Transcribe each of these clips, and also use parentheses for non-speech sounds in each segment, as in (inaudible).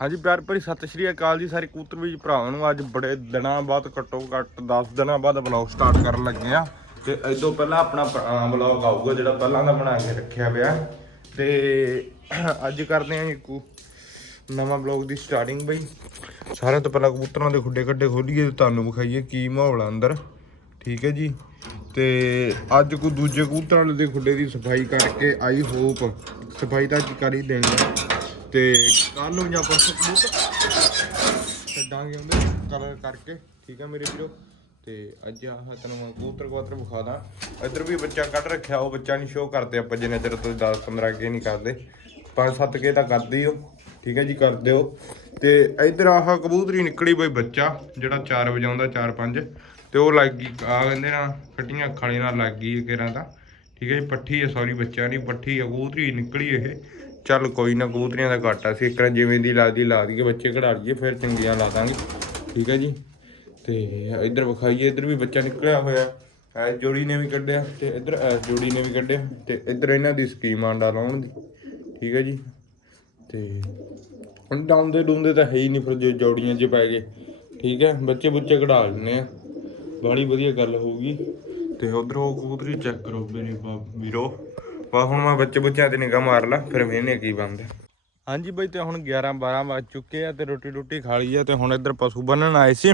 ਹਾਂਜੀ, ਪਿਆਰ ਭਰੀ ਸਤਿ ਸ਼੍ਰੀ ਅਕਾਲ ਜੀ ਸਾਰੇ ਕਬੂਤਰ ਵੀਰ ਭਰਾਵਾਂ ਨੂੰ। ਅੱਜ ਬੜੇ ਦਿਨਾਂ ਬਾਅਦ, ਘੱਟੋ ਘੱਟ 10 ਦਿਨਾਂ ਬਾਅਦ ਵਲੌਗ ਸਟਾਰਟ ਕਰਨ ਲੱਗੇ ਆ ਤੇ ਇਦੋਂ ਪਹਿਲਾਂ ਆਪਣਾ ਵਲੌਗ ਆਊਗਾ ਜਿਹੜਾ ਪਹਿਲਾਂ ਦਾ ਬਣਾ ਕੇ ਰੱਖਿਆ ਪਿਆ ਤੇ ਅੱਜ ਕਰਦੇ ਆ ਜੀ ਕੂ- ਨਵਾਂ ਵਲੌਗ ਦੀ ਸਟਾਰਟਿੰਗ ਬਈ। ਸਾਰਿਆਂ ਤੋਂ ਪਹਿਲਾਂ ਕਬੂਤਰਾਂ ਦੇ ਖੁੱਡੇ ਖੱਡੇ ਖੋਲੀਏ ਤੇ ਤੁਹਾਨੂੰ ਵਿਖਾਈਏ ਕੀ ਮਾਹੌਲ ਆ ਅੰਦਰ। ਠੀਕ ਹੈ ਜੀ? ਤੇ ਅੱਜ ਕੋ ਦੂਜੇ ਕਬੂਤਰਾਂ ਦੇ ਖੁੱਡੇ ਦੀ ਸਫ਼ਾਈ ਕਰਕੇ ਆਈ ਹੋਪ ਸਫ਼ਾਈ ਤਾਂ ਅੱਜ ਕਰ ਹੀ ਦੇਣੀ ਤੇ ਕੱਲ ਨੂੰ ਜਾਂ ਪਰਸੋਂ ਕਬੂਤਰ ਛੱਡਾਂਗੇ ਉਹਦੇ ਕਲਰ ਕਰਕੇ। ਠੀਕ ਹੈ ਮੇਰੇ ਵੀਰੋ? ਤੇ ਅੱਜ ਆਹ ਤੈਨੂੰ ਮੈਂ ਕਬੂਤਰ ਕਬੂਤਰ ਵਿਖਾ ਦਾਂ। ਇੱਧਰ ਵੀ ਬੱਚਾ ਕੱਢ ਰੱਖਿਆ, ਉਹ ਬੱਚਾ ਨਹੀਂ ਸ਼ੋਅ ਕਰਦੇ ਆਪਾਂ, ਜਿੰਨੇ ਚਿਰ ਤੋਂ 10 15 ਅੱਗੇ ਨਹੀਂ ਕਰਦੇ। 5-7 ਕੇ ਤਾਂ ਕਰਦੇ ਹੀ ਹੋ। ਠੀਕ ਹੈ ਜੀ, ਕਰਦੇ ਹੋ। ਤੇ ਇੱਧਰ ਆਹ ਕਬੂਤਰੀ ਨਿਕਲੀ ਬਈ ਬੱਚਾ, ਜਿਹੜਾ 4 ਆਉਂਦਾ 4-5 ਤੇ ਉਹ ਲੱਗ ਗਈ, ਆ ਕਹਿੰਦੇ ਨਾ ਕੱਟੀਆਂ ਅੱਖਾਂ ਨਾਲ ਲੱਗ ਗਈ ਕਿਰਾਂ ਦਾ। ਠੀਕ ਹੈ ਜੀ, ਪੱਠੀ ਹੈ ਸੌਰੀ ਬੱਚਾ ਨਹੀਂ ਪੱਠੀ ਹੈ ਕਬੂਤਰੀ ਨਿਕਲੀ ਇਹ। ਚੱਲ ਕੋਈ ਨਾ, ਕਬੂਤਰੀਆਂ ਦਾ ਘਾਟਾ ਸੀ। ਇੱਕ ਵਾਰ ਜਿਵੇਂ ਦੀ ਲੱਗਦੀ, ਲਾ ਦਈਏ, ਬੱਚੇ ਕਢਾ ਲਈਏ, ਫਿਰ ਚੰਗੀਆਂ ਲਾ ਦਾਂਗੇ। ਠੀਕ ਹੈ ਜੀ? ਤੇ ਇੱਧਰ ਵਿਖਾਈਏ, ਇੱਧਰ ਵੀ ਬੱਚਾ ਨਿਕਲਿਆ ਹੋਇਆ। ਐ ਜੋੜੀ ਨੇ ਵੀ ਕੱਢਿਆ ਤੇ ਇੱਧਰ ਐਸ ਜੋੜੀ ਨੇ ਵੀ ਕੱਢਿਆ ਤੇ ਇੱਧਰ ਇਹਨਾਂ ਦੀ ਸਕੀਮ ਆਂਡਾ ਲਾਉਣ ਦੀ। ਠੀਕ ਹੈ ਜੀ? ਤੇ ਹੁਣ ਡਾਉਂਦੇ ਡੂੰਦੇ ਤਾਂ ਹੈ ਹੀ ਨਹੀਂ ਫਿਰ ਜੇ ਜੋੜੀਆਂ 'ਚ ਪੈ ਗਏ। ਠੀਕ ਹੈ? ਬੱਚੇ ਬੁੱਚੇ ਕਢਾ ਲੈਣੇ ਆ। ਬੜੀ ਵਧੀਆ ਗੱਲ ਹੋਊਗੀ। ਤੇ ਉਧਰ ਉਹ ਕਬੂਤਰੀ ਚੈੱਕ ਕਰੋ ਮੇਰੇ ਬਾ- ਵੀਰੋ। ਵਾ ਹੁਣ ਮੈਂ ਬੱਚੇ ਬੁੱਚਿਆਂ ਤੇ ਨਿਗਾਹ ਮਾਰ ਲਾ, ਫਿਰ ਵੇਖਨੇ ਕੀ ਬਣਦਾ। ਹਾਂਜੀ ਬਈ, ਤੇ ਹੁਣ 11 12 ਵੱਜ ਚੁੱਕੇ ਆ ਤੇ ਰੋਟੀ ਰੋਟੀ ਖਾ ਲਈ ਆ ਤੇ ਹੁਣ ਇੱਧਰ ਪਸ਼ੂ ਬੰਨਣ ਆਏ ਸੀ।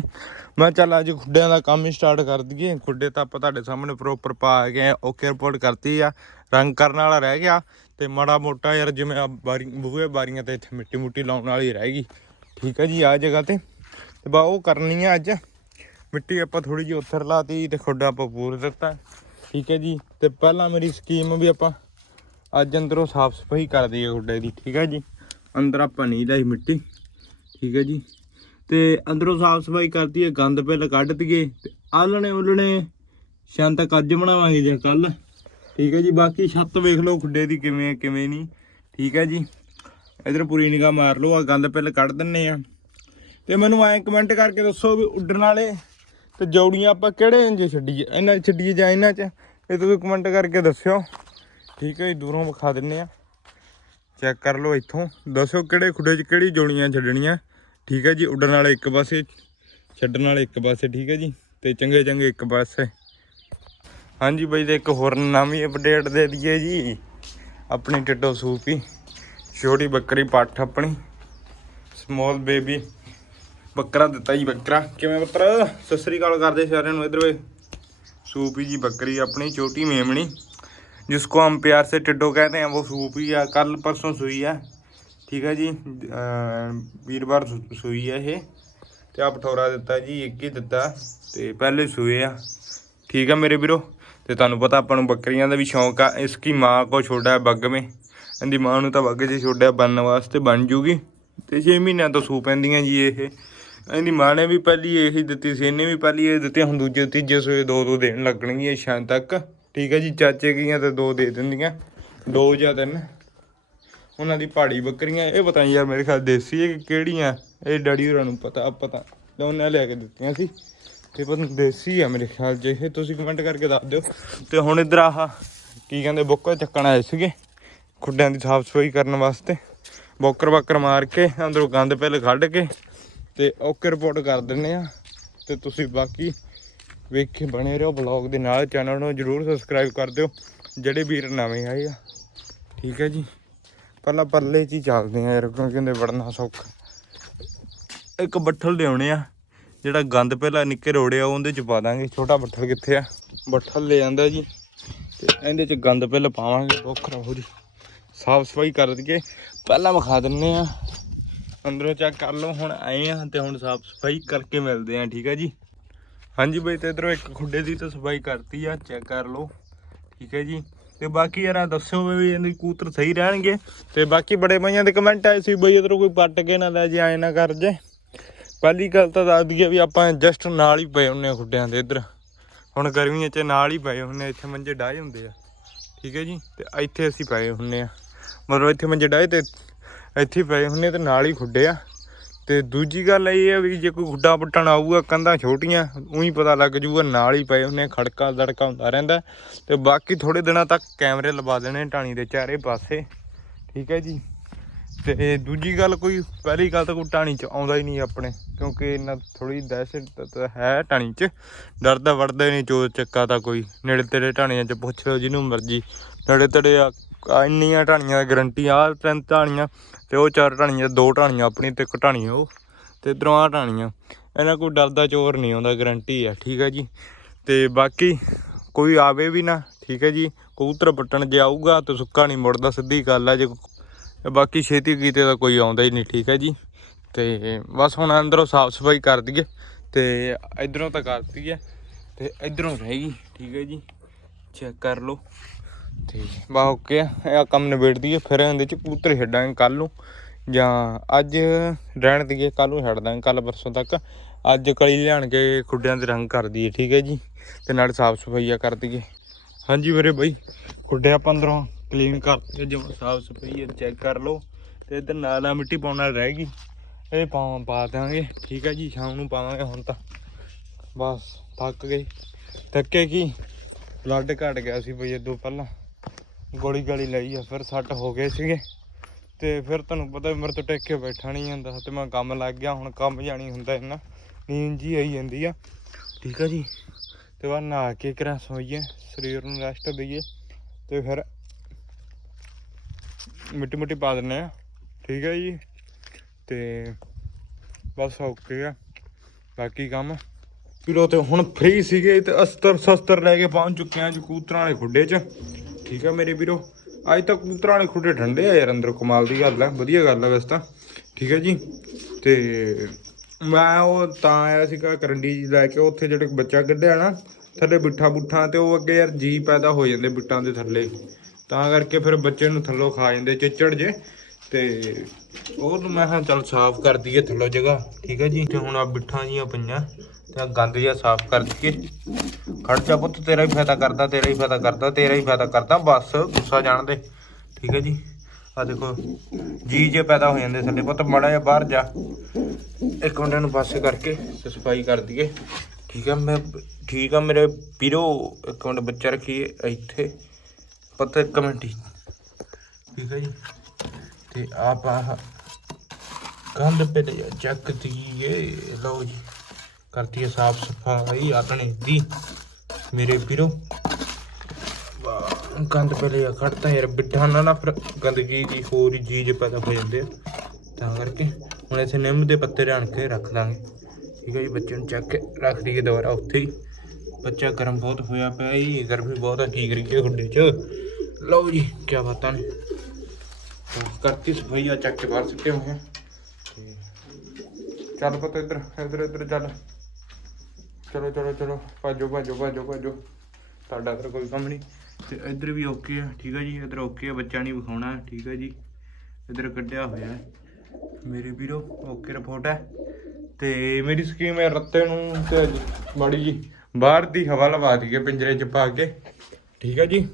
ਮੈਂ ਚੱਲ ਅੱਜ ਖੁੱਡਿਆਂ ਦਾ ਕੰਮ ਹੀ ਸਟਾਰਟ ਕਰ ਦਈਏ। ਖੁੱਡੇ ਤਾਂ ਆਪਾਂ ਤੁਹਾਡੇ ਸਾਹਮਣੇ ਪ੍ਰੋਪਰ ਪਾ ਕੇ ਓਕੇ ਰਿਪੋਰਟ ਕਰਤੀ ਆ, ਰੰਗ ਕਰਨ ਵਾਲਾ ਰਹਿ ਗਿਆ ਤੇ ਮਾੜਾ ਮੋਟਾ ਯਾਰ ਜਿਵੇਂ ਆ ਬਾਰੀ, ਬੂਹੇ ਬਾਰੀਆਂ ਤੇ ਇੱਥੇ ਮਿੱਟੀ ਮੁੱਟੀ ਲਾਉਣ ਵਾਲੀ ਰਹਿ ਗਈ। ਠੀਕ ਹੈ ਜੀ, ਆ ਜਗ੍ਹਾ ਤੇ। ਤੇ ਬਾ, ਉਹ ਕਰਨੀ ਆ ਅੱਜ। ਮਿੱਟੀ ਆਪਾਂ ਥੋੜੀ ਜਿਹੀ ਉੱਥਰ ਲਾਤੀ ਤੇ ਖੁੱਡਾ ਆਪਾਂ ਪੂਰ ਦਿੱਤਾ। ਠੀਕ ਹੈ ਜੀ, ਤੇ ਪਹਿਲਾਂ ਮੇਰੀ ਸਕੀਮ ਵੀ ਆਪਾਂ ਅੱਜ ਅੰਦਰੋਂ ਸਾਫ਼ ਸਫ਼ਾਈ ਕਰਦੀ ਹੈ ਖੁੱਡੇ ਦੀ, ਠੀਕ ਹੈ ਜੀ? ਅੰਦਰ ਆਪਾਂ ਨਹੀਂ ਲਾਈ ਮਿੱਟੀ, ਠੀਕ ਹੈ ਜੀ? ਤੇ ਅੰਦਰੋਂ ਸਾਫ਼ ਸਫ਼ਾਈ ਕਰਦੀ ਹੈ ਗੰਦ ਪਹਿਲਾਂ ਕੱਢ ਦਈਏ, ਤੇ ਆਲਣੇ ਉਲਣੇ ਸ਼ਾਮ ਤੱਕ ਅੱਜ ਬਣਾਵਾਂਗੇ ਜਾਂ ਕੱਲ, ਠੀਕ ਹੈ ਜੀ? ਬਾਕੀ ਛੱਤ ਵੇਖ ਲਓ ਖੁੱਡੇ ਦੀ ਕਿਵੇਂ ਹੈ ਕਿਵੇਂ ਨਹੀਂ, ਠੀਕ ਹੈ ਜੀ? ਇਧਰ ਪੂਰੀ ਨਿਗਾਹ ਮਾਰ ਲਓ, ਆ ਗੰਦ ਪਹਿਲਾਂ ਕੱਢ ਦਿੰਨੇ ਆ। ਤੇ ਮੈਨੂੰ ਐਂ ਕਮੈਂਟ ਕਰਕੇ ਦੱਸੋ ਵੀ ਉੱਡਣ ਵਾਲੇ ਤੇ ਜੌੜੀਆਂ ਆਪਾਂ ਕਿਹੜੇ ਇੰਜ ਛੱਡੀਏ? ਇਹਨਾਂ 'ਚ ਛੱਡੀਏ ਜਾਂ ਇਹਨਾਂ 'ਚ? ਇਹ ਤੁਸੀਂ ਕਮੈਂਟ ਕਰਕੇ ਦੱਸਿਓ। ਠੀਕ ਹੈ ਜੀ, ਦੂਰੋਂ ਵਿਖਾ ਦਿੰਨੇ ਆ। ਚੈੱਕ ਕਰ ਲਓ ਇੱਥੋਂ। ਦੱਸੋ ਕਿਹੜੇ ਖੁੱਡੇ 'ਚ ਕਿਹੜੀ ਜੋੜੀਆਂ ਛੱਡਣੀਆਂ। ਠੀਕ ਹੈ ਜੀ, ਉੱਡਣ ਵਾਲੇ ਇੱਕ ਪਾਸੇ, ਛੱਡਣ ਵਾਲੇ ਇੱਕ ਪਾਸੇ, ਠੀਕ ਹੈ ਜੀ, ਤੇ ਚੰਗੇ ਚੰਗੇ ਇੱਕ ਪਾਸੇ। ਹਾਂਜੀ ਬਾਈ ਤੇ ਇੱਕ ਹੋਰ ਨਵੀਂ ਅਪਡੇਟ ਦੇ ਦਈਏ ਜੀ। ਆਪਣੀ ਟਿੱਡੋ ਸੂਪੀ। ਛੋਟੀ ਬੱਕਰੀ ਪੱਠ ਆਪਣੀ। ਸਮਾਲ ਬੇਬੀ ਬੱਕਰਾ ਦਿੱਤਾ ਜੀ ਬੱਕਰਾ। ਕਿਵੇਂ ਪੁੱਤਰ ਸਸਰੀ ਕਾਲ ਕਰਦੇ ਸਾਰਿਆਂ ਨੂੰ ਇਧਰ ਵੇ। ਸੂਪੀ ਜੀ ਬੱਕਰੀ ਆਪਣੀ, ਛੋਟੀ ਮੇਮਣੀ। जिसको हम प्यार से टिड्डो कहते हैं वो सूपी है कल परसों सुई है ठीक है जी अह, ਵੀਰਵਾਰ ਸੁ- ਸੂਈ ਹੈ ਇਹ ਤੇ ਆ ਪਠੋਰਾ ਦਿੱਤਾ ਜੀ ਇੱਕ ਹੀ ਦਿੱਤਾ ਤੇ ਪਹਿਲੇ ਸੂਏ ਆ ਠੀਕ ਹੈ ਮੇਰੇ ਵੀਰੋ ਤੇ ਤੁਹਾਨੂੰ ਪਤਾ ਆਪਾਂ ਨੂੰ ਬੱਕਰੀਆਂ ਦਾ ਵੀ ਸ਼ੌਂਕ ਆ ਇਸ ਕੀ ਮਾਂ ਕੋ ਛੋੜਾ ਹੈ ਬੱਗ ਮੇ ਇਹਦੀ ਮਾਂ ਨੂੰ ਤਾਂ ਬੱਗ 'ਚ ਛੋੜਿਆ ਬਣਨ ਵਾਸਤੇ ਬਣ ਜੂਗੀ ਤੇ 6 ਮਹੀਨਿਆਂ ਤੋਂ ਸੂ ਪੈਂਦੀਆਂ ਜੀ ਇਹ ਇਹਦੀ ਮਾਂ ਨੇ ਵੀ ਪਹਿਲੀ ਇਹੀ ਦਿੱਤੀ ਸੀ ਇਹਨੇ ਵੀ ਪਹਿਲੀ ਇਹ ਦਿੱਤੀ ਹੁਣ ਦੂਜੇ ਤੀਜੇ ਸੂਏ ਦੋ ਦੋ ਦੇਣ ਲੱਗਣਗੀਆਂ ਸ਼ਾਮ ਤੱਕ ਠੀਕ ਹੈ ਜੀ, ਚਾਚੇ ਗਈਆਂ ਤੇ ਦੋ ਦੇ ਦਿੰਦੀਆਂ, ਦੋ ਜਾਂ ਤਿੰਨ। ਉਹਨਾਂ ਦੀ ਪਹਾੜੀ ਬੱਕਰੀਆਂ, ਇਹ ਪਤਾ ਨਹੀਂ ਯਾਰ ਮੇਰੇ ਖਿਆਲ ਦੇਸੀ ਹੈ ਕਿ ਕਿਹੜੀਆਂ, ਇਹ ਡੈਡੀ ਹੋਰਾਂ ਨੂੰ ਪਤਾ ਪਤਾ ਤੇ ਉਹਨਾਂ ਲੈ ਕੇ ਦਿੱਤੀਆਂ ਸੀ। ਤੇ ਪਤਾ ਦੇਸੀ ਆ ਮੇਰੇ ਖਿਆਲ 'ਚ, ਇਹ ਤੁਸੀਂ ਕਮੈਂਟ ਕਰਕੇ ਦੱਸ ਦਿਓ। ਤੇ ਹੁਣ ਇਧਰ ਆਹ, ਕੀ ਕਹਿੰਦੇ, ਬੁੱਕਰ ਚੱਕਣ ਆਏ ਸੀਗੇ, ਖੁੱਡਿਆਂ ਦੀ ਸਾਫ਼ ਸਫ਼ਾਈ ਕਰਨ ਵਾਸਤੇ। ਬੋਕਰ ਬਾਕਰ ਮਾਰ ਕੇ, ਅੰਦਰੋਂ ਗੰਦ ਪਹਿਲੇ ਕੱਢ ਕੇ, ਤੇ ਓਕੇ ਰਿਪੋਰਟ ਕਰ ਦਿੰਨੇ ਆ। ਤੇ ਤੁਸੀਂ ਬਾਕੀ ਵੇਖ ਕੇ ਬਣੇ ਰਹੋ ਬਲੌਗ ਦੇ ਨਾਲ ਚੈਨਲ ਨੂੰ ਜਰੂਰ ਸਬਸਕ੍ਰਾਈਬ ਕਰ ਦਿਓ, ਜਿਹੜੇ ਵੀਰ ਨਵੇਂ ਆਏ ਆ। ਠੀਕ ਹੈ ਜੀ? ਪਹਿਲਾਂ ਪਰਲੇ 'ਚ ਹੀ ਚੱਲਦੇ ਆ ਯਾਰ, ਕਿਉਂਕਿ ਕਹਿੰਦੇ ਵੜਨਾ ਸੌਖਾ। ਇੱਕ ਬੱਠਲ ਲਿਆਉਣੇ ਆ, ਜਿਹੜਾ ਗੰਦ ਪਹਿਲਾਂ ਨਿੱਕੇ ਰੋੜੇ ਆ, ਉਹਦੇ 'ਚ ਪਾ ਦਾਂਗੇ। ਛੋਟਾ ਬੱਠਲ ਕਿੱਥੇ ਆ? ਬੱਠਲ ਲੈ ਜਾਂਦਾ ਜੀ। ਤੇ ਇਹਦੇ 'ਚ ਗੰਦ ਪਹਿਲਾਂ ਪਾਵਾਂਗੇ। ਬੋਖਰਾ ਹੋ ਜੀ। ਸਾਫ਼ ਸਫ਼ਾਈ ਕਰ ਦਈਏ। ਪਹਿਲਾਂ ਵਿਖਾ ਦਿੰਨੇ ਆ। ਅੰਦਰੋਂ ਚੈੱਕ ਕਰ ਲਓ, ਹੁਣ ਆਏ ਆ ਤੇ ਹੁਣ ਸਾਫ਼ ਸਫ਼ਾਈ ਕਰਕੇ ਮਿਲਦੇ ਆ, ਠੀਕ ਹੈ ਜੀ? ਹਾਂਜੀ ਬਈ ਤੇ ਇਧਰੋਂ ਇੱਕ ਖੁੱਡੇ ਦੀ ਤਾਂ ਸਫ਼ਾਈ ਕਰਤੀ ਆ, ਚੈੱਕ ਕਰ ਲਓ। ਠੀਕ ਹੈ ਜੀ। ਤੇ ਬਾਕੀ ਯਾਰ ਦੱਸਿਓ ਵੀ ਇਹਦੇ ਕੂਤਰ ਸਹੀ ਰਹਿਣਗੇ। ਤੇ ਬਾਕੀ ਬੜੇ ਭਾਈਆਂ ਦੇ ਕਮੈਂਟ ਆਏ ਸੀ ਬਈ ਇਧਰੋਂ ਕੋਈ ਪੱਟ ਕੇ ਨਾ ਲੈ ਜੇ ਆਏ ਨਾ ਕਰ ਜੇ। ਪਹਿਲੀ ਗੱਲ ਤਾਂ ਦੱਸ ਦਈਏ ਵੀ ਆਪਾਂ ਜਸਟ ਨਾਲ ਹੀ ਪਏ ਹੁੰਨੇ ਆ ਖੁੱਡਿਆਂ ਦੇ ਇਧਰ। ਹੁਣ ਗਰਮੀਆਂ 'ਚ ਨਾਲ ਹੀ ਪਏ ਹੁੰਨੇ ਇੱਥੇ ਮੰਜੇ ਡਾਏ ਹੁੰਦੇ ਆ। ਠੀਕ ਹੈ ਜੀ। ਤੇ ਇੱਥੇ ਅਸੀਂ ਪਏ ਹੁੰਨੇ ਆ। ਮਤਲਬ ਇੱਥੇ ਮੰਜੇ ਡਾਏ ਤੇ ਇੱਥੇ ਪਏ ਹੁੰਨੇ ਤੇ ਨਾਲ ਹੀ ਖੁੱਡੇ ਆ। ਤੇ ਦੂਜੀ ਗੱਲ ਇਹ ਹੈ ਵੀ ਜੇ ਕੋਈ ਗੁੱਡਾ ਪੱਟਣ ਆਊਗਾ, ਕੰਧਾਂ ਛੋਟੀਆਂ, ਉਹੀ ਪਤਾ ਲੱਗ ਜੂਗਾ, ਨਾਲ ਹੀ ਪਏ ਹੁੰਨੇ ਖੜਕਾ ਦੜਕਾ ਹੁੰਦਾ ਰਹਿੰਦਾ ਤੇ ਬਾਕੀ ਥੋੜੇ ਦਿਨਾਂ ਤੱਕ ਕੈਮਰੇ ਲਵਾ ਦੇਣੇ ਢਾਣੀ ਦੇ ਚਾਰੇ ਪਾਸੇ, ਠੀਕ ਹੈ ਜੀ। ਤੇ ਦੂਜੀ ਗੱਲ ਕੋਈ, ਪਹਿਲੀ ਗੱਲ ਤਾਂ ਕੋਈ ਟਾਣੀ ਚ ਆਉਂਦਾ ਹੀ ਨਹੀਂ ਆਪਣੇ, ਕਿਉਂਕਿ ਇਹਨਾਂ ਥੋੜੀ ਦਹਿਸ਼ਤ ਹੈ ਟਾਣੀ ਚ। ਡਰਦਾ ਵੜਦਾ ਹੀ ਨਹੀਂ, ਚੋਰ ਚੱਕਾ ਤਾਂ ਕੋਈ। ਨੇੜੇ ਤੇੜੇ ਟਾਣੀਆਂ ਚ ਪੁੱਛ ਲਓ ਜਿਹਨੂੰ ਮਰਜ਼ੀ। ਨੇੜੇ ਤੇੜੇ ਆ ਇੰਨੀਆਂ ਢਾਣੀਆਂ ਗਰੰਟੀ ਆ, ਤਿੰਨ ਢਾਣੀਆਂ। ਤੇ ਉਹ ਚਾਰ ਢਾਣੀਆਂ, ਦੋ ਢਾਣੀਆਂ, ਆਪਣੀ ਤੇ ਇੱਕ ਢਾਣੀ ਉਹ, ਤੇ ਇਧਰੋਂ ਆ ਢਾਣੀਆਂ। ਇਹਨਾਂ ਕੋਈ ਡਰਦਾ ਚੋਰ ਨਹੀਂ ਆਉਂਦਾ ਗਰੰਟੀ ਆ, ਠੀਕ ਹੈ ਜੀ। ਤੇ ਬਾਕੀ ਕੋਈ ਆਵੇ ਵੀ ਨਾ, ਠੀਕ ਹੈ ਜੀ। ਕਬੂਤਰ ਪੱਟਣ ਜੇ ਆਊਗਾ ਤਾਂ ਸੁੱਕਾ ਨਹੀਂ ਮੁੜਦਾ, ਸਿੱਧੀ ਗੱਲ ਆ, ਜੇ ਬਾਕੀ ਛੇਤੀ ਕੀਤੇ ਤਾਂ ਕੋਈ ਆਉਂਦਾ ਹੀ ਨਹੀਂ, ਠੀਕ ਹੈ ਜੀ। ਤੇ ਬਸ ਹੁਣ ਅੰਦਰੋਂ ਸਾਫ਼ ਸਫ਼ਾਈ ਕਰ ਦਈਏ, ਤੇ ਇਧਰੋਂ ਤਾਂ ਕਰਤੀ ਹੈ ਤੇ ਇਧਰੋਂ ਰਹਿ ਗਈ, ਠੀਕ ਹੈ ਜੀ। ਚੈੱਕ ਕਰ ਲਓ। ਤੇ ਬਾ ਓਕੇ ਆ, ਇਹ ਕੰਮ ਨਿਬੇੜ ਦਈਏ, ਫਿਰ ਇਹਦੇ ਚ ਕਬੂਤਰ ਛੱਡਾਂਗੇ ਕੱਲ ਨੂੰ। ਜਾਂ ਅੱਜ ਰਹਿਣ ਦਈਏ ਕੱਲ ਨੂੰ ਛੱਡ ਦਾਂਗੇ ਕੱਲ ਪਰਸੋਂ ਤੱਕ। ਅੱਜ ਕਲੀ ਲਿਆਣ ਕੇ ਖੁੱਡਿਆਂ ਦੇ ਰੰਗ ਕਰ ਦਈਏ, ਠੀਕ ਹੈ ਜੀ? ਤੇ ਨਾਲ ਸਾਫ਼ ਸਫਾਈਆ ਕਰ ਦਈਏ। ਹਾਂਜੀ ਵੀਰੇ ਬਾਈ ਖੁੱਡੇ ਆਪਾਂ ਅੰਦਰੋਂ ਕਲੀਨ ਕਰਤੇ ਜਿਵੇਂ ਸਾਫ਼ ਸਫ਼ਾਈ ਚੈੱਕ ਕਰ ਲਓ। ਤੇ ਨਾਲ ਨਾਲਾ ਮਿੱਟੀ ਪਾਉਣ ਨਾਲ ਰਹਿ ਗਈ। ਇਹ ਪਾਵਾਂ ਪਾ ਦਾਂਗੇ ਠੀਕ ਹੈ ਜੀ? ਸ਼ਾਮ ਨੂੰ ਪਾਵਾਂਗੇ ਹੁਣ ਤਾਂ। ਬਸ, ਥੱਕ ਗਏ। ਥੱਕੇ ਕੀ? ਬਲੱਡ ਘਟ ਗਿਆ ਸੀ ਬਈ ਇਦੋਂ ਪਹਿਲਾਂ। ਗੋਲੀ ਗਾਲੀ ਲਈ ਆ, ਫਿਰ ਸੱਟ ਹੋ ਗਏ ਸੀਗੇ। ਤੇ ਫਿਰ ਤੁਹਾਨੂੰ ਪਤਾ ਮੇਰੇ ਤੋਂ ਟੇਕ ਕੇ ਬੈਠਾ ਨਹੀਂ ਜਾਂਦਾ, ਤੇ ਮੈਂ ਕੰਮ ਲੱਗ ਗਿਆ, ਹੁਣ ਕੰਮ ਜਾਣੀ ਹੁੰਦਾ ਇੰਨਾ, ਨੀਂਦ ਜੀ ਆਈ ਜਾਂਦੀ ਆ। ਠੀਕ ਆ ਜੀ। ਤੇ ਬਾਅਦ ਨਹਾ ਕੇ ਕਰਾਂ ਸੋਈਏ, ਸਰੀਰ ਨੂੰ ਰੈਸਟ ਦਈਏ, ਤੇ ਫਿਰ ਮਿੱਟੀ ਮਿੱਟੀ ਪਾ ਦਿੰਨੇ ਆ। ਠੀਕ ਹੈ ਜੀ। ਤੇ ਬਸ ਓਕੇ ਆ। ਬਾਕੀ ਕੰਮ। ਵੀਰੋ ਤੇ ਹੁਣ ਫ੍ਰੀ ਸੀਗੇ ਤੇ ਅਸਤਰ ਸ਼ਸਤਰ ਲੈ ਕੇ ਪਹੁੰਚ ਚੁੱਕੇ ਆ ਜੀ ਕਬੂਤਰਾਂ ਵਾਲੇ ਖੁੱਡੇ 'ਚ। ਠੀਕ ਆ ਮੇਰੇ ਵੀਰੋ। ਅੱਜ ਤੱਕ ਕਬੂਤਰਾਂ ਵਾਲੇ ਖੁੱਡੇ ਠੰਡੇ ਆ ਯਾਰ ਅੰਦਰ, ਕਮਾਲ ਦੀ ਗੱਲ ਆ, ਵਧੀਆ ਗੱਲ ਆ ਵੈਸੇ ਤਾਂ। ਠੀਕ ਹੈ ਜੀ? ਤੇ ਮੈਂ ਉਹ ਤਾਂ ਆਇਆ ਸੀਗਾ ਕਰੰਡੀ ਜੀ ਲੈ ਕੇ, ਉੱਥੇ ਜਿਹੜੇ ਬੱਚਾ ਕੱਢਿਆ ਨਾ, ਥੱਲੇ ਬਿੱਠਾ ਬੁੱਠਾ ਤੇ ਉਹ ਅੱਗੇ ਯਾਰ ਜੀ ਪੈਦਾ ਹੋ ਜਾਂਦੇ ਬਿੱਟਾਂ ਦੇ ਥੱਲੇ। ਤਾਂ ਕਰਕੇ ਫਿਰ ਬੱਚੇ ਨੂੰ ਥੱਲੋਂ ਖਾ ਜਾਂਦੇ ਚਿੱਚੜ ਜੇ। ਤੇ ਉਹ ਮੈਂ ਹਾਂ ਚੱਲ ਸਾਫ਼ ਕਰ ਦਈਏ ਥੱਲੋਂ ਜਗ੍ਹਾ। ਠੀਕ ਹੈ ਜੀ? ਤੇ ਹੁਣ ਆ ਬਿੱਠਾਂ ਜੀਆਂ ਪਈਆਂ। ਤੇ ਗੰਦ ਜਿਹਾ ਸਾਫ਼ ਕਰ ਦਈਏ। ਖੜ ਜਾ ਪੁੱਤ, ਤੇਰਾ ਹੀ ਫਾਇਦਾ ਕਰਦਾ, ਤੇਰਾ ਹੀ ਫਾਇਦਾ ਕਰਦਾ, ਤੇਰਾ ਹੀ ਫਾਇਦਾ ਕਰਦਾ। ਬਸ, ਗੁੱਸਾ ਜਾਣ ਦੇ। ਠੀਕ ਹੈ ਜੀ? ਆ ਦੇਖੋ, ਜੀ ਜੇ ਪੈਦਾ ਹੋ ਜਾਂਦੇ ਸਾਡੇ ਪੁੱਤ, ਮੜਾ ਜਿਹਾ ਬਾਹਰ ਜਾ। ਇੱਕ ਮਿੰਟ ਨੂੰ ਪਾਸੇ ਕਰਕੇ ਸਫ਼ਾਈ ਕਰ ਦਈਏ। ਠੀਕ ਆ ਮੈਂ ਠੀਕ ਆ ਮੇਰੇ ਵੀਰੋ, ਇੱਕ ਮਿੰਟ ਬੱਚਾ ਰੱਖੀਏ ਇੱਥੇ। ਪਤਾ, ਇੱਕ ਮਿੰਟ ਹੀ। ਠੀਕ ਹੈ ਜੀ? ਤੇ ਆਪ ਆਹ ਕੰਧ ਪੇ ले ਚੱਕ ਦੀਏ ਲਓ ਜੀ। ਕਰਤੀ ਹੈ ਸਾਫ਼ ਸਫ਼ਾਈ ਆਪਣੇ ਦੀ। ਮੇਰੇ ਵੀਰੋ ਗੰਦ ਪਹਿਲੇ ਆ ਖੜਤਾ ਯਾਰ, ਬਿੱਠਾ ਨਾ ਨਾ ਫਿਰ ਗੰਦਗੀ ਦੀ ਹੋਰ ਚੀਜ਼ ਪੈਦਾ ਹੋ ਜਾਂਦੇ ਤਾਂ ਕਰਕੇ ਹੁਣ ਇੱਥੇ ਨਿੰਮ ਦੇ ਪੱਤੇ ਰੱਖ ਕੇ ਰੱਖ ਦਾਂਗੇ ਠੀਕ ਹੈ ਜੀ, ਬੱਚੇ ਨੂੰ ਚੱਕ ਕੇ ਰੱਖ ਦਈਏ ਦੁਬਾਰਾ ਉੱਥੇ ਹੀ। ਬੱਚਾ ਗਰਮ ਬਹੁਤ ਹੋਇਆ ਪਿਆ ਜੀ, ਗਰਮੀ ਬਹੁਤ ਆ, ਕੀ ਕਰੀਏ ਹੁੰਡੇ ਚ। ਲਓ ਜੀ ਕੀ ਬਾਤਾਂ ਨੇ। ਕਰਤੀ ਸਫ਼ਾਈ ਆ, ਚੱਕ ਕੇ ਬਾਹਰ ਸਿੱਟੇ ਹੋਏ ਚੱਲ ਪਤਾ ਇੱਧਰ ਇੱਧਰ ਇੱਧਰ ਚੱਲ। ਚਲੋ ਚਲੋ ਚਲੋ, ਭਾਜੋ ਭਾਜੋ ਭਾਜੋ ਭਾਜੋ। ਤੁਹਾਡਾ ਫਿਰ ਕੋਈ ਕੰਮ ਨਹੀਂ। ਤੇ ਇੱਧਰ ਵੀ ਓਕੇ ਆ, ਠੀਕ ਆ ਜੀ? ਇੱਧਰ ਓਕੇ ਆ ਬੱਚਾ ਨਹੀਂ ਵਿਖਾਉਣਾ, ਠੀਕ ਆ ਜੀ? ਇੱਧਰ ਕੱਢਿਆ ਹੋਇਆ ਮੇਰੇ ਵੀਰੋ, ਓਕੇ ਰਿਪੋਰਟ ਹੈ। ਤੇ ਮੇਰੀ ਸਕੀਮ ਹੈ ਰੱਤੇ ਨੂੰ ਤੇ ਮਾੜੀ ਜੀ ਬਾਹਰ ਦੀ ਹਵਾ ਲਵਾ ਦਈਏ, ਪਿੰਜਰੇ 'ਚ ਪਾ ਕੇ। ਠੀਕ ਹੈ ਜੀ?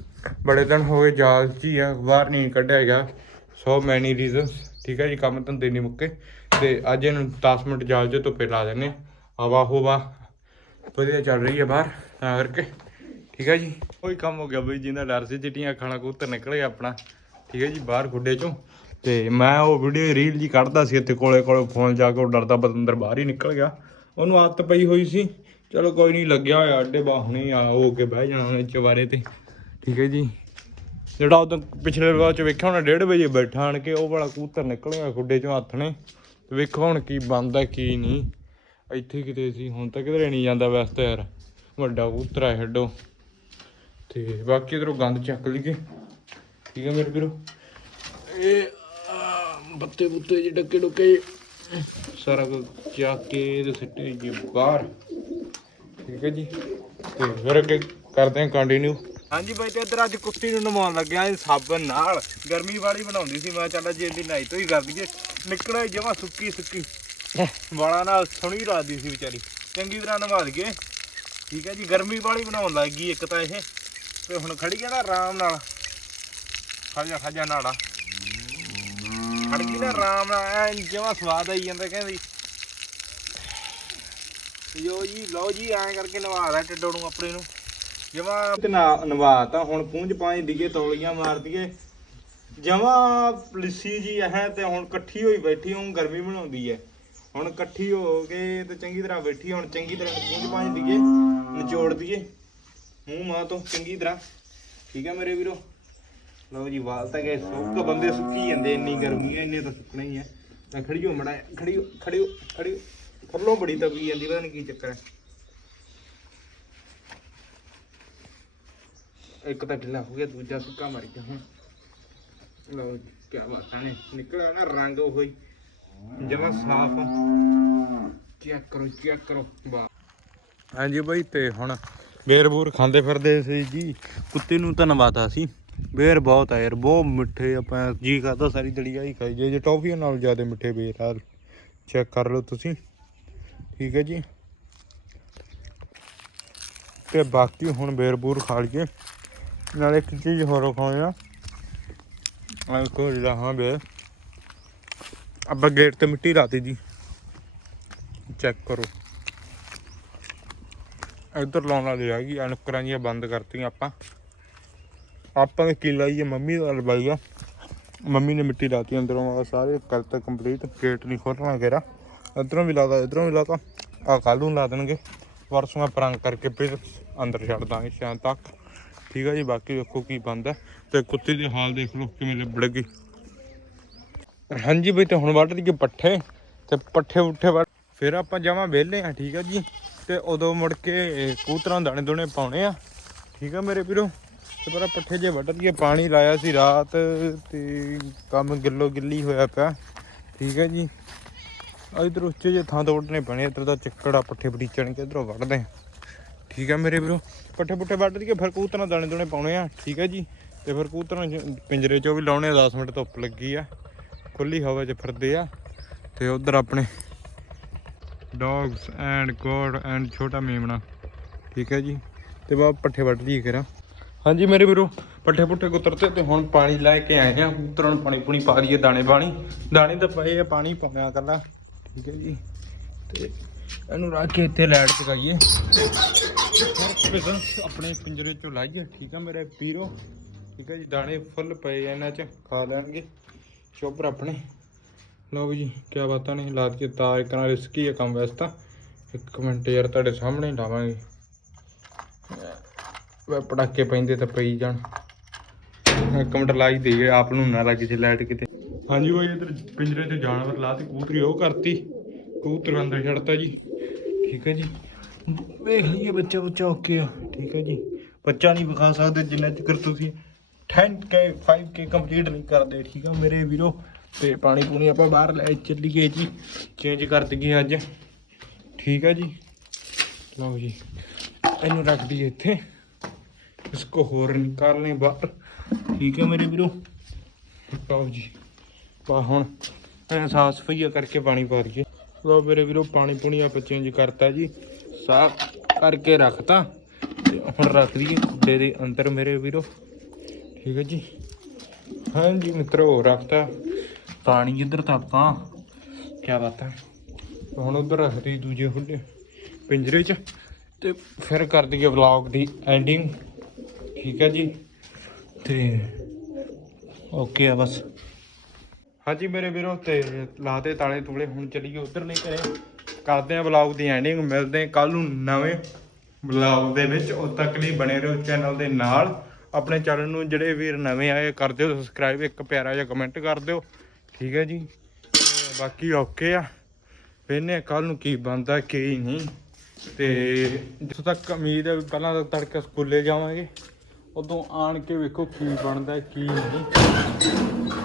ਬੜੇ ਦਿਨ ਹੋ ਗਏ, ਜਾਲ 'ਚ ਹੀ ਆ, ਬਾਹਰ ਨਹੀਂ ਕੱਢਿਆ ਹੈਗਾ। ਸੋ ਮੈਨੀ ਰੀਜ਼ਨਸ ਠੀਕ ਹੈ ਜੀ? ਕੰਮ ਧੰਦੇ ਨਹੀਂ ਮੁੱਕੇ ਤੇ ਅੱਜ ਇਹਨੂੰ 10 ਮਿੰਟ ਜਾਲ 'ਚ ਧੁੱਪੇ ਲਾ ਦਿੰਨੇ ਆ। ਹਵਾ, ਹੋਵਾ ਵਧੀਆ ਚੱਲ ਰਹੀ ਹੈ ਬਾਹਰ, ਤਾਂ ਕਰਕੇ। ਠੀਕ ਹੈ ਜੀ? ਕੋਈ ਕੰਮ ਹੋ ਗਿਆ ਬਈ ਜਿੰਦਾ ਡਰ ਸੀ, ਚਿੱਟੀਆਂ ਖਾਣਾ ਕਬੂਤਰ ਨਿਕਲ ਗਿਆ ਆਪਣਾ। ਠੀਕ ਹੈ ਜੀ, ਬਾਹਰ ਖੁੱਡੇ ਚੋਂ। ਤੇ ਮੈਂ ਉਹ ਵੀਡੀਓ ਰੀਲ ਜੀ ਕੱਢਦਾ ਸੀ ਇੱਥੇ ਕੋਲੇ ਕੋਲੇ ਫੋਨ ਜਾ ਕੇ ਉਹ ਡਰਦਾ ਬਤੰਦਰ ਬਾਹਰ ਹੀ ਨਿਕਲ ਗਿਆ। ਉਹਨੂੰ ਆਦਤ ਪਈ ਹੋਈ ਸੀ। ਚਲੋ ਕੋਈ ਨਹੀਂ, ਲੱਗਿਆ ਹੋਇਆ, ਅੱਡੇ ਬਾਹਣੇ ਆ ਹੋ ਕੇ ਬਹਿ ਜਾਣਾ ਉਹਨੇ ਚਵਾਰੇ ਤੇ। ਠੀਕ ਹੈ ਜੀ। ਜਿਹੜਾ ਉਦੋਂ ਪਿਛਲੇ ਵਾਰ ਚ ਵੇਖਿਆ ਹੋਣਾ 1:30 ਵਜੇ ਬੈਠਾ ਆਣ ਕੇ, ਉਹ ਵਾਲਾ ਕੂਤਰ ਨਿਕਲ ਗਿਆ ਖੁੱਡੇ ਚੋਂ ਹੱਥ ਨੇ। ਤੇ ਵੇਖੋ ਹੁਣ ਕੀ ਬਣਦਾ, ਕੀ ਨਹੀਂ। ਇੱਥੇ ਕਿਤੇ ਸੀ, ਹੁਣ ਤਾਂ ਕਿਧਰੇ ਨਹੀਂ ਜਾਂਦਾ ਵੈਸੇ ਯਾਰ। ਵੱਡਾ ਕਬੂਤਰ ਆ ਛੱਡੋ। ਤੇ ਬਾਕੀ ਇਧਰੋਂ ਗੰਦ ਚੱਕ ਲਈਏ। ਠੀਕ ਹੈ ਮੇਰੇ ਵੀਰੋ? ਇਹ ਬੱਤੇ ਬੁੱਤੇ ਜਿਹੇ ਡੱਕੇ ਡੁੱਕੇ ਸਾਰਾ ਕੁਝ ਚੱਕ ਕੇ ਤੇ ਸਿੱਟੇ ਜੀ ਬਾਹਰ। ਠੀਕ ਹੈ ਜੀ। ਤੇ ਫਿਰ ਅੱਗੇ ਕਰਦੇ ਹਾਂ ਕੰਟੀਨਿਊ ਹਾਂਜੀ ਬਾਈ, ਤੇ ਇੱਧਰ ਅੱਜ ਕੁੱਤੀ ਨੂੰ ਨਵਾਉਣ ਲੱਗਿਆ ਇਹ ਸਾਬਣ ਨਾਲ। ਗਰਮੀ ਵਾਲੀ ਬਣਾਉਂਦੀ ਸੀ, ਮੈਂ ਚੱਲ ਜੇ ਇਹਦੀ ਨਾਈ ਤੋਂ ਹੀ ਕਰ ਦਈਏ। ਨਿਕੜਾ ਜਮਾ ਸੁੱਕੀ ਸੁੱਕੀ (laughs) ਵਾਲਾਂ ਨਾਲ ਸੁਣੀ ਲੱਗਦੀ ਸੀ ਵਿਚਾਰੀ। ਚੰਗੀ ਤਰ੍ਹਾਂ ਨਵਾ ਦਈਏ ਠੀਕ ਹੈ ਜੀ, ਗਰਮੀ ਵਾਲੀ ਬਣਾਉਣ ਲੱਗ ਗਈ ਇੱਕ ਤਾਂ ਇਹ। ਤੇ ਹੁਣ ਖੜੀ ਹੈ ਨਾ ਆਰਾਮ ਨਾਲ। ਖਾਜਾ ਖਾਜਾ ਨਾਲਾ ਖੜ ਗਈ ਨਾ ਆਰਾਮ ਨਾਲ, ਐ ਜਮਾ ਸਵਾਦ ਆਈ ਜਾਂਦਾ ਕਹਿੰਦੀ। ਯੋ ਜੀ ਲਓ ਜੀ, ਐਂ ਕਰਕੇ ਨਵਾਦਾ ਟਿੱਡੋ ਨੂੰ ਆਪਣੇ ਨੂੰ। ਜਮਾ ਤੇ ਨਾ ਨਵਾਤਾ ਹੁਣ ਪੂੰਝ ਪਾਣੀ ਦੀਏ ਤੌਲੀਆਂ ਮਾਰ ਦਈਏ। ਜਮਾ ਲਿੱਸੀ ਜੀ ਐ ਤੇ ਹੁਣ ਇਕੱਠੀ ਹੋਈ ਬੈਠੀ ਹੁਣ ਗਰਮੀ ਬਣਾਉਂਦੀ ਹੈ। ਹੁਣ ਇਕੱਠੀ ਹੋ ਕੇ ਤੇ ਚੰਗੀ ਤਰ੍ਹਾਂ ਬੈਠੀ ਹੁਣ ਚੰਗੀ ਤਰ੍ਹਾਂ ਪੂੰਝ ਪਾਂਝ ਦਈਏ ਨਿਚੋੜ ਦਈਏ ਮੂੰਹ ਮਾਂ ਤੋਂ ਚੰਗੀ ਤਰ੍ਹਾਂ। ਠੀਕ ਹੈ ਮੇਰੇ ਵੀਰੋ? ਲਓ ਜੀ, ਵਾਲ ਤਾਂ ਗਏ ਸੁੱਕ, ਬੰਦੇ ਸੁੱਕੀ ਜਾਂਦੇ, ਇੰਨੀ ਗਰਮੀ ਹੈ ਇੰਨੇ ਤਾਂ ਸੁੱਕਣਾ ਹੀ ਹੈ ਤਾਂ ਖੜੀ ਮੜਾ ਖੜੀ ਹੋ ਖੜੀ ਹੋ ਬੜੀ ਤਪੀ ਜਾਂਦੀ, ਪਤਾ ਨਹੀਂ ਕੀ ਚੱਕਰ ਹੈ ਇੱਕ ਤਾਂ ਢਿੱਲਾ ਹੋ ਗਿਆ, ਦੂਜਾ ਸੁੱਕਾ ਮਰ ਗਿਆ ਹੁਣ। ਲਓ ਜੀ ਕੀ ਬਾਤਾਂ ਨੇ। ਨਿਕਲਿਆ ਨਾ ਰੰਗ ਉਹੀ। ਜਮਾ ਸਾਫ਼ ਚੈੱਕ ਕਰੋ ਚੈੱਕ ਕਰੋ। ਵਾਹ। ਹਾਂਜੀ ਬਾਈ, ਤੇ ਹੁਣ ਬੇਰ ਬੂਰ ਖਾਂਦੇ ਫਿਰਦੇ ਸੀ ਜੀ। ਕੁੱਤੇ ਨੂੰ ਧੰਨਵਾਦ ਨਵਾਤਾ ਸੀ। ਬੇਰ ਬਹੁਤ ਆ ਯਾਰ, ਬਹੁਤ ਮਿੱਠੇ ਆਪਾਂ ਜੀ ਕਰਦਾ ਸਾਰੀ ਦਲੀਆ ਹੀ ਖਾਈ ਜੇ ਜੇ ਟੌਫੀਆਂ ਨਾਲ ਜ਼ਿਆਦਾ ਮਿੱਠੇ ਬੇਰ ਆ, ਚੈੱਕ ਕਰ ਲਓ ਤੁਸੀਂ। ਠੀਕ ਹੈ ਜੀ। ਤੇ ਬਾਕੀ ਹੁਣ ਬੇਰਬੂਰ ਖਾ ਲਈਏ। ਨਾਲੇ ਇੱਕ ਚੀਜ਼ ਹੋਰ ਖਾਣੀ ਆ ਆ ਕੋ ਹਾਂ ਬੇ ਆਪਾਂ ਗੇਟ ਤੇ ਮਿੱਟੀ ਲਾਤੀ ਜੀ। ਚੈੱਕ ਕਰੋ। ਇੱਧਰ ਲਾਉਣ ਵਾਲੀ ਰਹਿ ਗਈ, ਅਨਕਰਾਂ ਜੀਆਂ ਬੰਦ ਕਰਤੀਆਂ ਆਪਾਂ। ਆਪਾਂ ਨੇ ਕੀਲਾ ਹੀ ਮੰਮੀ ਦਾ ਲਵਾਈ ਆ। ਮੰਮੀ ਨੇ ਮਿੱਟੀ ਲਾਤੀ ਅੰਦਰੋਂ ਆ ਸਾਰੇ ਕਰਤਾ ਕੰਪਲੀਟ ਗੇਟ ਨਹੀਂ ਖੋਲਣਾ ਘੇਰਾ। ਇੱਧਰੋਂ ਵੀ ਲਾਤਾ, ਇੱਧਰੋਂ ਵੀ ਲਾਤਾ। ਆ ਕੱਲ ਨੂੰ ਲਾ ਦੇਣਗੇ। ਪਰਸੋਂ ਮੈਂ ਪ੍ਰੰਗ ਕਰਕੇ ਫਿਰ ਅੰਦਰ ਛੱਡ ਦਾਂਗੇ ਸ਼ਾਮ ਤੱਕ। ਠੀਕ ਆ ਜੀ, ਬਾਕੀ ਵੇਖੋ ਕੀ ਬੰਦਾ ਤੇ ਕੁੱਤੀ ਦੀ ਹਾਲ ਦੇਖ ਲਓ ਕਿਵੇਂ ਲਿਬੜ ਗਈ। ਹਾਂਜੀ ਬਈ ਤੇ ਹੁਣ ਵੱਢ ਲਈਏ ਪੱਠੇ ਤੇ ਪੱਠੇ ਉੱਠੇ ਵੱਢ ਫਿਰ ਆਪਾਂ ਜਾਵਾਂ ਵਿਹਲੇ ਆ, ਠੀਕ ਆ ਜੀ? ਤੇ ਉਦੋਂ ਮੁੜ ਕੇ ਕੂਤਰਾਂ ਦਾਣੇ ਦੋਣੇ ਪਾਉਣੇ ਆ, ਠੀਕ ਆ ਮੇਰੇ ਵੀਰੋ? ਤੇ ਪਰ ਪੱਠੇ ਜੇ ਵੱਢ ਲਈਏ ਪਾਣੀ ਲਾਇਆ ਸੀ ਰਾਤ ਤੇ ਕੰਮ ਗਿੱਲੋ ਗਿੱਲੀ ਹੋਇਆ ਪਿਆ, ਠੀਕ ਹੈ ਜੀ? ਇਧਰ ਉੱਚੇ ਜੇ ਥਾਂ ਤੋਂ ਵੱਢਣੇ ਪੈਣੇ ਇੱਧਰ ਦਾ ਚੱਕੜਾ ਪੱਠੇ ਬੜੀਚਣ ਕੇ ਇਧਰੋਂ ਵੱਢਦੇ ਆ ਠੀਕ ਆ ਮੇਰੇ ਵੀਰੋ? ਪੱਠੇ ਪੁੱਠੇ ਵੱਢ ਲਈਏ ਫਿਰ ਕੂਤਰਾਂ ਦਾਣੇ ਦੋਣੇ ਪਾਉਣੇ ਆ, ਠੀਕ ਹੈ ਜੀ? ਤੇ ਫਿਰ ਕੂਤਰਾਂ ਪਿੰਜਰੇ ਚੋਂ ਵੀ ਲਾਉਣੇ ਆ 10 ਮਿੰਟ ਧੁੱਪ ਲੱਗੀ ਆ। ਖੁੱਲੀ ਹਵਾ 'ਚ ਫਿਰਦੇ ਆ ਤੇ ਉਧਰ ਆਪਣੇ ਡੌਗਸ ਐਂਡ ਗੋਡ ਐਂਡ ਛੋਟਾ ਮੇਮਣਾ। ਠੀਕ ਹੈ ਜੀ। ਤੇ ਬਾ ਪੱਠੇ ਵੱਢ ਲਈਏ ਕਰਾਂ ਹਾਂਜੀ ਮੇਰੇ ਵੀਰੋ, ਪੱਠੇ ਪੁੱਠੇ ਕੁਤਰਤੇ ਤੇ ਹੁਣ ਪਾਣੀ ਲੈ ਕੇ ਆਏ ਆ ਕਬੂਤਰਾਂ ਨੂੰ ਪਾਣੀ ਪੂਣੀ ਪਾ ਦਈਏ ਦਾਣੇ ਪਾਣੀ ਦਾਣੇ ਤਾਂ ਪਏ ਆ, ਪਾਣੀ ਪਾਉਣਾ ਕੱਲਾ ਠੀਕ ਹੈ ਜੀ। ਤੇ ਇਹਨੂੰ ਰੱਖ ਕੇ ਇੱਥੇ ਲਾਈਟ ਚਗਾਈਏ ਫਿਰ ਆਪਣੇ ਪਿੰਜਰੇ ਚੋਂ ਲਾਈਏ। ਠੀਕ ਆ ਮੇਰੇ ਵੀਰੋ। ਠੀਕ ਹੈ ਜੀ। ਦਾਣੇ ਫੁੱਲ ਪਏ ਇਹਨਾਂ 'ਚ। ਖਾ ਲੈਣਗੇ। ਚੋਪਰ ਆਪਣੇ। ਲਓ ਜੀ ਕੀ ਬਾਤਾਂ ਨੇ। ਲਾ ਕੇ ਤਾਰ, ਇੱਕ ਨਾਲ ਰਿਸਕੀ ਹੈ ਕੰਮ ਵੈਸੇ ਤਾਂ। ਇੱਕ ਮਿੰਟ ਯਾਰ, ਤੁਹਾਡੇ ਸਾਹਮਣੇ ਲਾਵਾਂਗੇ। ਵੇ ਪਟਾਕੇ ਪੈਂਦੇ ਤਾਂ ਪਈ ਜਾਣ। ਇੱਕ ਮਿੰਟ ਲਾਈ ਦੇਈਏ, ਆਪ ਨੂੰ ਨਾ ਲੱਗ ਜੇ ਲਾਈਟ ਕਿਤੇ। ਹਾਂਜੀ ਬਾਈ, ਇਧਰ ਪਿੰਜਰੇ 'ਚ ਜਾਨਵਰ ਲਾਤੀ ਕਬੂਤਰੀ ਉਹ ਕਰਤੀ। ਕੂਤਰ ਅੰਦਰ ਛੱਡਤਾ ਜੀ। ਠੀਕ ਹੈ ਜੀ। ਵੇਖ ਲਈਏ ਬੱਚਾ ਬੱਚਾ ਓਕੇ ਆ। ਠੀਕ ਹੈ ਜੀ। ਬੱਚਾ ਨਹੀਂ ਵਿਖਾ ਸਕਦੇ ਜਿੰਨਾ ਚਿਰ ਤੁਸੀਂ 10k 5k ਕੰਪਲੀਟ ਨਹੀਂ ਕਰਦੇ, ਠੀਕ ਆ ਮੇਰੇ ਵੀਰੋ? ਤੇ ਪਾਣੀ ਪੂਣੀ ਆਪਾਂ ਬਾਹਰ ਲੈ ਚੱਲੀਏ ਜੀ। ਚੇਂਜ ਕਰ ਦਈਏ ਅੱਜ। ਠੀਕ ਆ ਜੀ? ਲਓ ਜੀ। ਇਹਨੂੰ ਰੱਖ ਦਈਏ ਇੱਥੇ। ਇਸਕੋ ਹੋਰ ਨਿਕਾਲਨੇ ਬਾਹਰ। ਠੀਕ ਹੈ ਮੇਰੇ ਵੀਰੋ? ਲਓ ਜੀ। ਪਾ ਹੁਣ ਇਹ ਸਾਫ਼ ਸਫਾਈਆ ਕਰਕੇ ਪਾਣੀ ਪਾ ਦਈਏ। ਲਓ ਮੇਰੇ ਵੀਰੋ, ਪਾਣੀ ਪੂਣੀ ਆਪਾਂ ਚੇਂਜ ਕਰਤਾ ਜੀ। ਸਾਫ਼ ਕਰਕੇ ਰੱਖਤਾ। ਤੇ ਹੁਣ ਰੱਖ ਦਈਏ ਖੁੱਡੇ ਦੇ ਅੰਦਰ ਮੇਰੇ ਵੀਰੋ। ਠੀਕ ਹੈ ਜੀ। ਹਾਂਜੀ ਮਿੱਤਰੋ ਰੱਖਤਾ ਪਾਣੀ ਇੱਧਰ ਤਾਂ ਆਪਾਂ ਕੀ ਬਾਤ ਹੈ। ਹੁਣ ਉਧਰ ਰੱਖਦੀ ਦੂਜੇ ਖੁੱਡੇ ਪਿੰਜਰੇ 'ਚ ਤੇ ਫਿਰ ਕਰ ਦਈਏ ਵਲੌਗ ਦੀ ਐਂਡਿੰਗ ਠੀਕ ਹੈ ਜੀ। ਤੇ ਓਕੇ ਆ ਬਸ। ਹਾਂਜੀ ਮੇਰੇ ਵੀਰੋ, ਤੇ ਲਾਤੇ ਤਾਲੇ ਤੂਲੇ ਹੁਣ ਚਲੀਏ ਉਧਰ ਨਹੀਂ ਘਰੇ। ਕਰਦੇ ਆ ਵਲੌਗ ਦੀ ਐਂਡਿੰਗ ਮਿਲਦੇ ਕੱਲ ਨੂੰ ਨਵੇਂ ਵਲੌਗ ਦੇ ਵਿੱਚ। ਉਦ ਤੱਕ ਲਈ ਬਣੇ ਰਹੋ ਚੈਨਲ ਦੇ ਨਾਲ। ਆਪਣੇ ਚੈਨਲ ਨੂੰ ਜਿਹੜੇ ਵੀਰ ਨਵੇਂ ਆਏ ਕਰ ਦਿਓ ਸਬਸਕ੍ਰਾਈਬ ਇੱਕ ਪਿਆਰਾ ਜਿਹਾ ਕਮੈਂਟ ਕਰ ਦਿਓ। ਠੀਕ ਹੈ ਜੀ? ਬਾਕੀ ਓਕੇ ਆ। ਵੇਨੇ ਕੱਲ ਨੂੰ ਕੀ ਬਣਦਾ, ਕੀ ਨਹੀਂ। ਤੇ ਜਿੱਥੋਂ ਤੱਕ ਉਮੀਦ ਹੈ ਵੀ ਪਹਿਲਾਂ ਤਾਂ ਤੜਕੇ ਸਕੂਲੇ ਜਾਵਾਂਗੇ, ਉਦੋਂ ਆਣ ਕੇ ਵੇਖੋ ਕੀ ਬਣਦਾ, ਕੀ ਨਹੀਂ।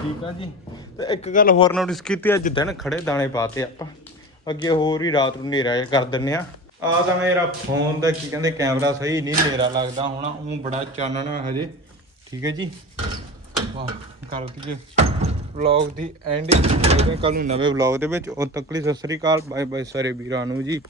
ਠੀਕ ਆ ਜੀ? ਤੇ ਇੱਕ ਗੱਲ ਹੋਰ ਨੋਟਿਸ ਕੀਤੀ, ਅੱਜ ਦਿਨ ਖੜੇ ਦਾਣੇ ਪਾਤੇ ਆਪਾਂ। ਅੱਗੇ ਹੋਰ ਹੀ ਰਾਤ ਨੂੰ ਹਨੇਰਾ ਜਿਹਾ ਕਰ ਦਿੰਨੇ ਆ ਆ ਤਾਂ ਮੇਰਾ ਫੋਨ ਦਾ ਕੀ ਕਹਿੰਦੇ ਕੈਮਰਾ ਸਹੀ ਨਹੀਂ ਮੇਰਾ ਲੱਗਦਾ ਹੋਣਾ, ਉਹ ਬੜਾ ਚਾਨਣ ਆ ਹਜੇ। ਠੀਕ ਹੈ ਜੀ? ਵਾਹ ਕਰ ਦਈਏ ਵਲੌਗ ਦੀ ਐਂਡ ਮਿਲਦੇ ਕੱਲ ਨੂੰ ਨਵੇਂ ਵਲੌਗ ਦੇ ਵਿੱਚ। ਉਦੋਂ ਤੱਕ ਲਈ ਸਤਿ ਸ੍ਰੀ ਅਕਾਲ। ਬਾਏ ਬਾਏ ਸਾਰੇ ਵੀਰਾਂ ਨੂੰ ਜੀ।